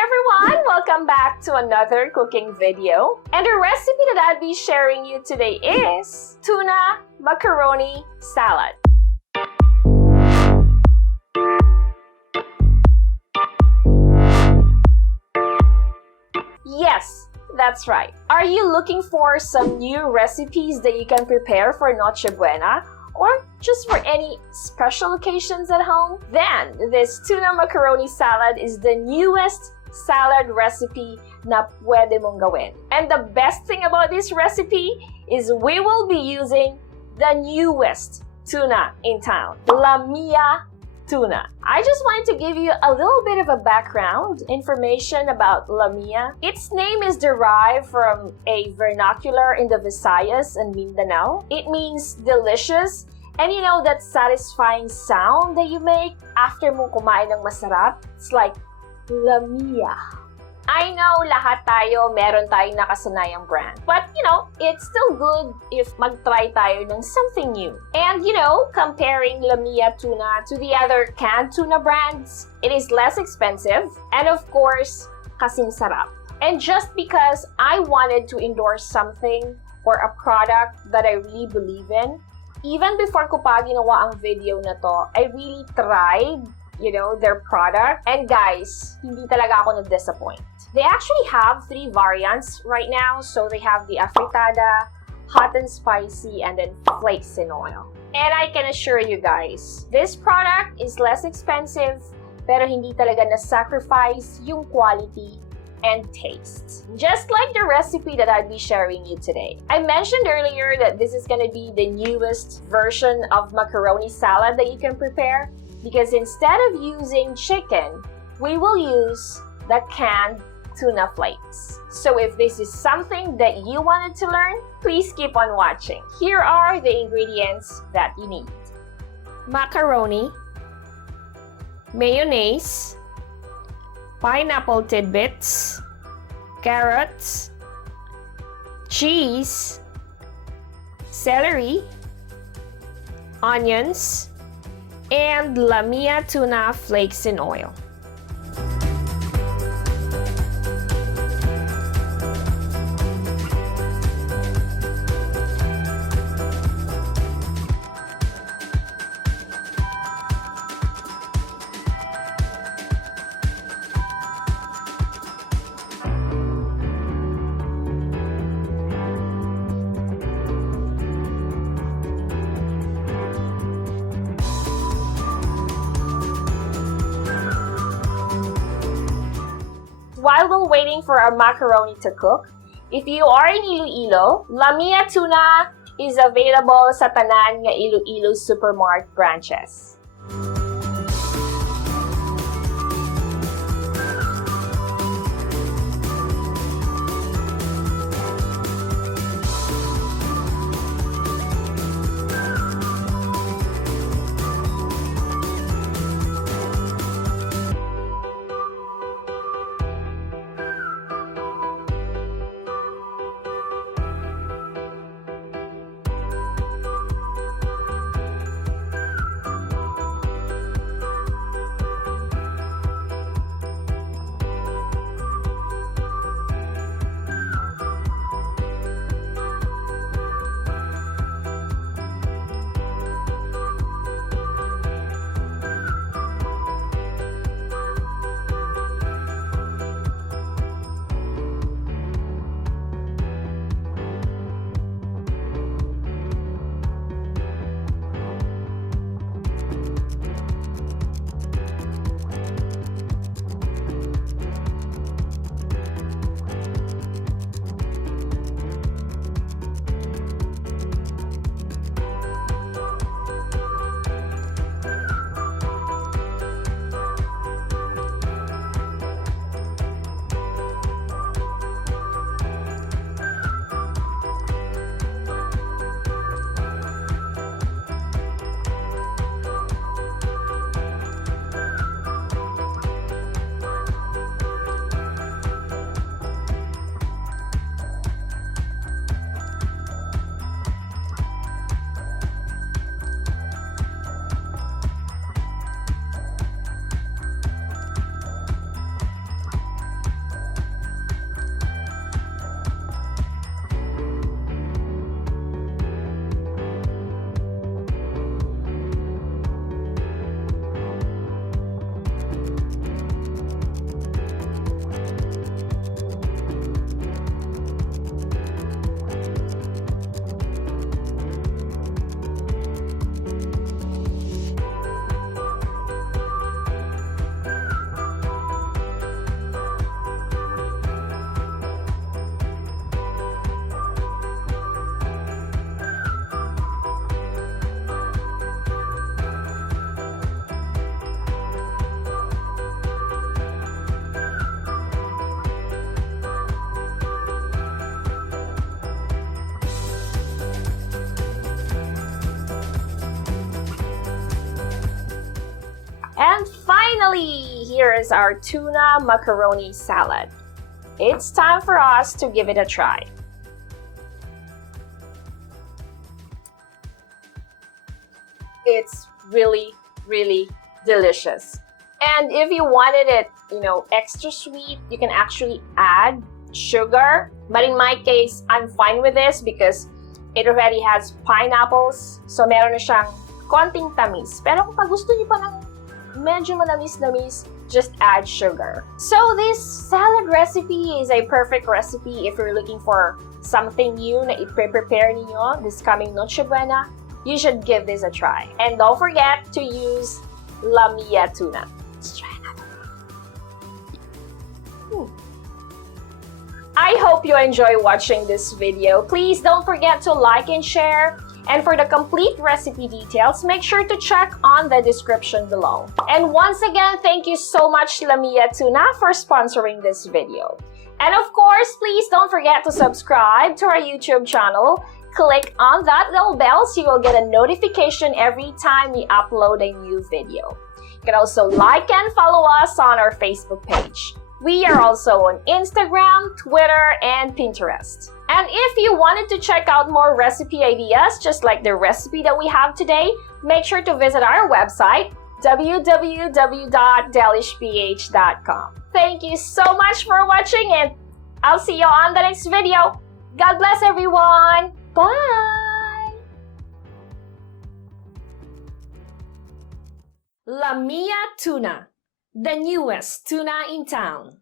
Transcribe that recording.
everyone! Welcome back to another cooking video. And the recipe that I'll be sharing you today is tuna macaroni salad. Yes, that's right. Are you looking for some new recipes that you can prepare for Noche Buena? Or just for any special occasions at home? Then, this tuna macaroni salad is the newest salad recipe na pwede mong gawin. And the best thing about this recipe is we will be using the newest tuna in town, Lamia Tuna. I just wanted to give you a little bit of a background information about Lamia. Its name is derived from a vernacular in the Visayas and Mindanao. It means delicious, and you know that satisfying sound that you make after mo kumain ng masarap? It's like Lamia. I know lahat tayo meron tayong nakasanayang brand. But, you know, it's still good if mag-try tayo ng something new. And, you know, comparing Lamia Tuna to the other canned tuna brands, it is less expensive and, of course, kasing sarap. And just because I wanted to endorse something or a product that I really believe in, even before ko pa ginawa ang video na to, I really tried their product. And guys, hindi talaga ako nag-disappoint. They actually have 3 variants right now. So they have the afritada, hot and spicy, and then flakes in oil. And I can assure you guys, this product is less expensive, pero hindi talaga na-sacrifice yung quality and taste. Just like the recipe that I'll be sharing you today. I mentioned earlier that this is gonna be the newest version of macaroni salad that you can prepare. Because instead of using chicken, we will use the canned tuna flakes. So if this is something that you wanted to learn, please keep on watching. Here are the ingredients that you need. Macaroni, mayonnaise, pineapple tidbits, carrots, cheese, celery, onions, and Lamia Tuna Flakes in oil. While we're waiting for our macaroni to cook, if you are in Iloilo, Lamia Tuna is available sa tanan nga Iloilo Supermart branches. finally, here is our tuna macaroni salad. It's time for us to give it a try. It's really, really delicious. And if you wanted it, extra sweet, you can actually add sugar. But in my case, I'm fine with this because it already has pineapples. So meron na siyang konting tamis. Pero kung gusto niyo pa ng medyo manamis-namis, just add sugar. So this salad recipe is a perfect recipe if you're looking for something new na i-prepare niyo this coming Noche Buena. You should give this a try. And don't forget to use Lamia Tuna. Let's try another one. I hope you enjoy watching this video. Please don't forget to like and share. And for the complete recipe details, make sure to check on the description below. And once again, thank you so much Lamia Tuna for sponsoring this video. And of course, please don't forget to subscribe to our YouTube channel. Click on that little bell so you will get a notification every time we upload a new video. You can also like and follow us on our Facebook page. We are also on Instagram, Twitter, and Pinterest. And if you wanted to check out more recipe ideas, just like the recipe that we have today, make sure to visit our website, www.delishph.com. Thank you so much for watching, and I'll see you on the next video. God bless everyone! Bye! Lamia Tuna, the newest tuna in town.